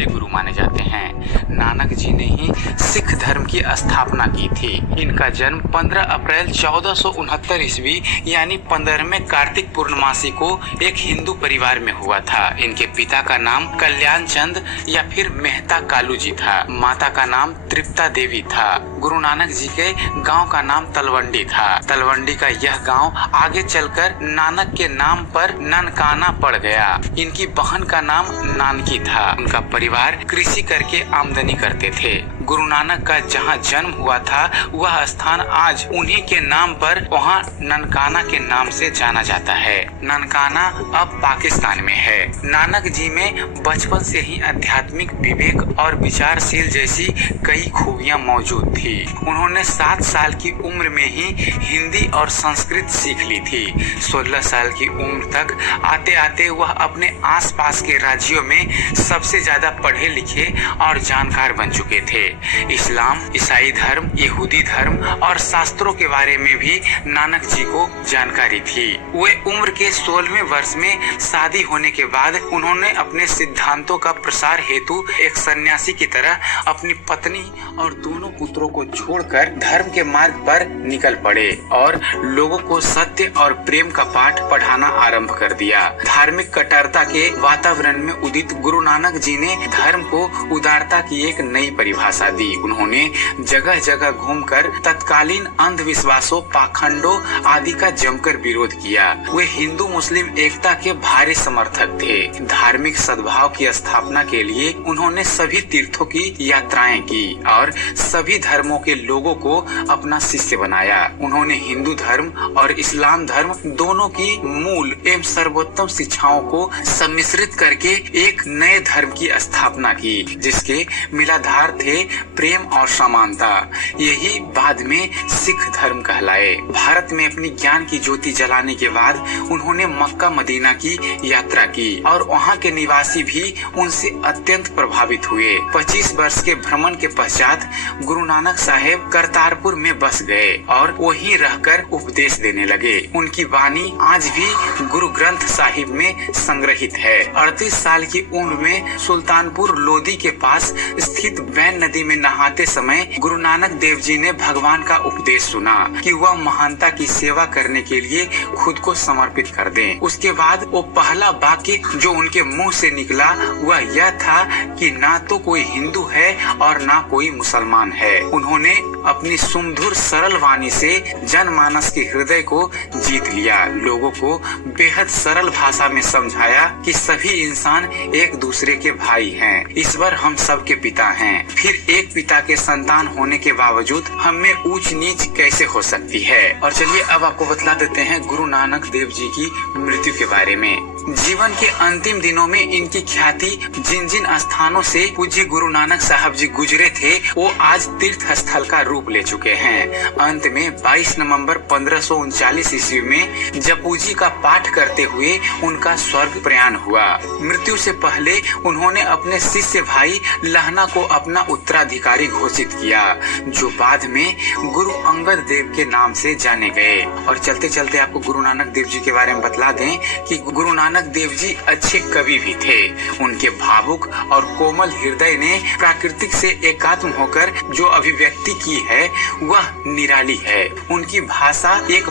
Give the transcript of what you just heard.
पहले गुरु माने जाते हैं। नानक जी ने ही सिख धर्म की स्थापना की थी। इनका जन्म 15 अप्रैल 1469 ईस्वी यानी 15वें कार्तिक पूर्णमासी को एक हिंदू परिवार में हुआ था। इनके पिता का नाम कल्याण चंद या फिर मेहता कालू जी था। माता का नाम तृप्ता देवी था। गुरु नानक जी के गांव का नाम तलवंडी था। तलवंडी का यह गांव आगे चलकर नानक के नाम पर ननकाना पड़ गया। इनकी बहन का नाम नानकी था। उनका परिवार कृषि करके आमदनी करते थे। गुरु नानक का जहां जन्म हुआ था वह स्थान आज उन्हीं के नाम पर वहां ननकाना के नाम से जाना जाता है। ननकाना अब पाकिस्तान में है। नानक जी में बचपन से ही आध्यात्मिक विवेक और विचारशील जैसी कई खूबियां मौजूद थी। उन्होंने 7 साल की उम्र में ही हिंदी और संस्कृत सीख ली थी। 16 साल की उम्र तक आते आते वह अपने आसपास के राज्यों में सबसे ज्यादा पढ़े लिखे और जानकार बन चुके थे। इस्लाम, ईसाई धर्म, यहूदी धर्म और शास्त्रों के बारे में भी नानक जी को जानकारी थी। वे उम्र के 16वें वर्ष में शादी होने के बाद उन्होंने अपने सिद्धांतों का प्रसार हेतु एक सन्यासी की तरह अपनी पत्नी और दोनों पुत्रों को छोड़कर धर्म के मार्ग पर निकल पड़े और लोगों को सत्य और प्रेम का पाठ पढ़ाना आरंभ कर दिया। धार्मिक कट्टरता के वातावरण में उदित गुरु नानक जी ने धर्म को उदारता की एक नई परिभाषा दी। उन्होंने जगह जगह घूमकर तत्कालीन अंधविश्वासों, पाखंडों आदि का जमकर विरोध किया। वे हिंदू मुस्लिम एकता के भारी समर्थक थे। धार्मिक सद्भाव की स्थापना के लिए उन्होंने सभी तीर्थों की यात्राएं की और सभी धर्मों के लोगों को अपना शिष्य बनाया। उन्होंने हिंदू धर्म और इस्लाम धर्म दोनों की मूल एवं सर्वोत्तम शिक्षाओं को सम्मिश्रित करके एक नए धर्म की स्थापना की, जिसके मिलाधार थे प्रेम और समानता। यही बाद में सिख धर्म कहलाए। भारत में अपनी ज्ञान की ज्योति जलाने के बाद उन्होंने मक्का मदीना की यात्रा की और वहाँ के निवासी भी उनसे अत्यंत प्रभावित हुए। 25 वर्ष के भ्रमण के पश्चात गुरु नानक साहेब करतारपुर में बस गए और वहीं रहकर उपदेश देने लगे। उनकी वाणी आज भी गुरु ग्रंथ साहिब में संग्रहित है। 38 साल की उम्र में सुल्तानपुर लोधी के पास स्थित वैन नदी में नहाते समय गुरु नानक देव जी ने भगवान का उपदेश सुना कि वह महानता की सेवा करने के लिए खुद को समर्पित कर दें। उसके बाद वो पहला वाक्य जो उनके मुंह से निकला वह यह था कि ना तो कोई हिंदू है और ना कोई मुसलमान है। उन्होंने अपनी सुमधुर सरल वाणी से जनमानस के हृदय को जीत लिया। लोगों को बेहद सरल भाषा में समझाया कि सभी इंसान एक दूसरे के भाई हैं। ईश्वर हम सब के पिता हैं। फिर एक पिता के संतान होने के बावजूद हम में ऊंच नीच कैसे हो सकती है। और चलिए अब आपको बतला देते हैं गुरु नानक देव जी की मृत्यु के बारे में। जीवन के अंतिम दिनों में इनकी ख्याति जिन जिन स्थानों से पूज्य गुरु नानक साहब जी गुजरे थे वो आज तीर्थ स्थल का रूप ले चुके हैं। अंत में 22 नवंबर 1539 ईस्वी में जपू जी का पाठ करते हुए उनका स्वर्ग प्रयाण हुआ। मृत्यु से पहले उन्होंने अपने शिष्य भाई लहना को अपना उत्तराधिकारी घोषित किया, जो बाद में गुरु अंगद देव के नाम से जाने गए। और चलते चलते आपको गुरु नानक देव जी के बारे में बतला दें कि गुरु नानक देव जी अच्छे कवि भी थे। उनके भावुक और कोमल हृदय ने प्राकृतिक से एकात्म होकर जो अभिव्यक्ति की है वह निराली है। उनकी भाषा एक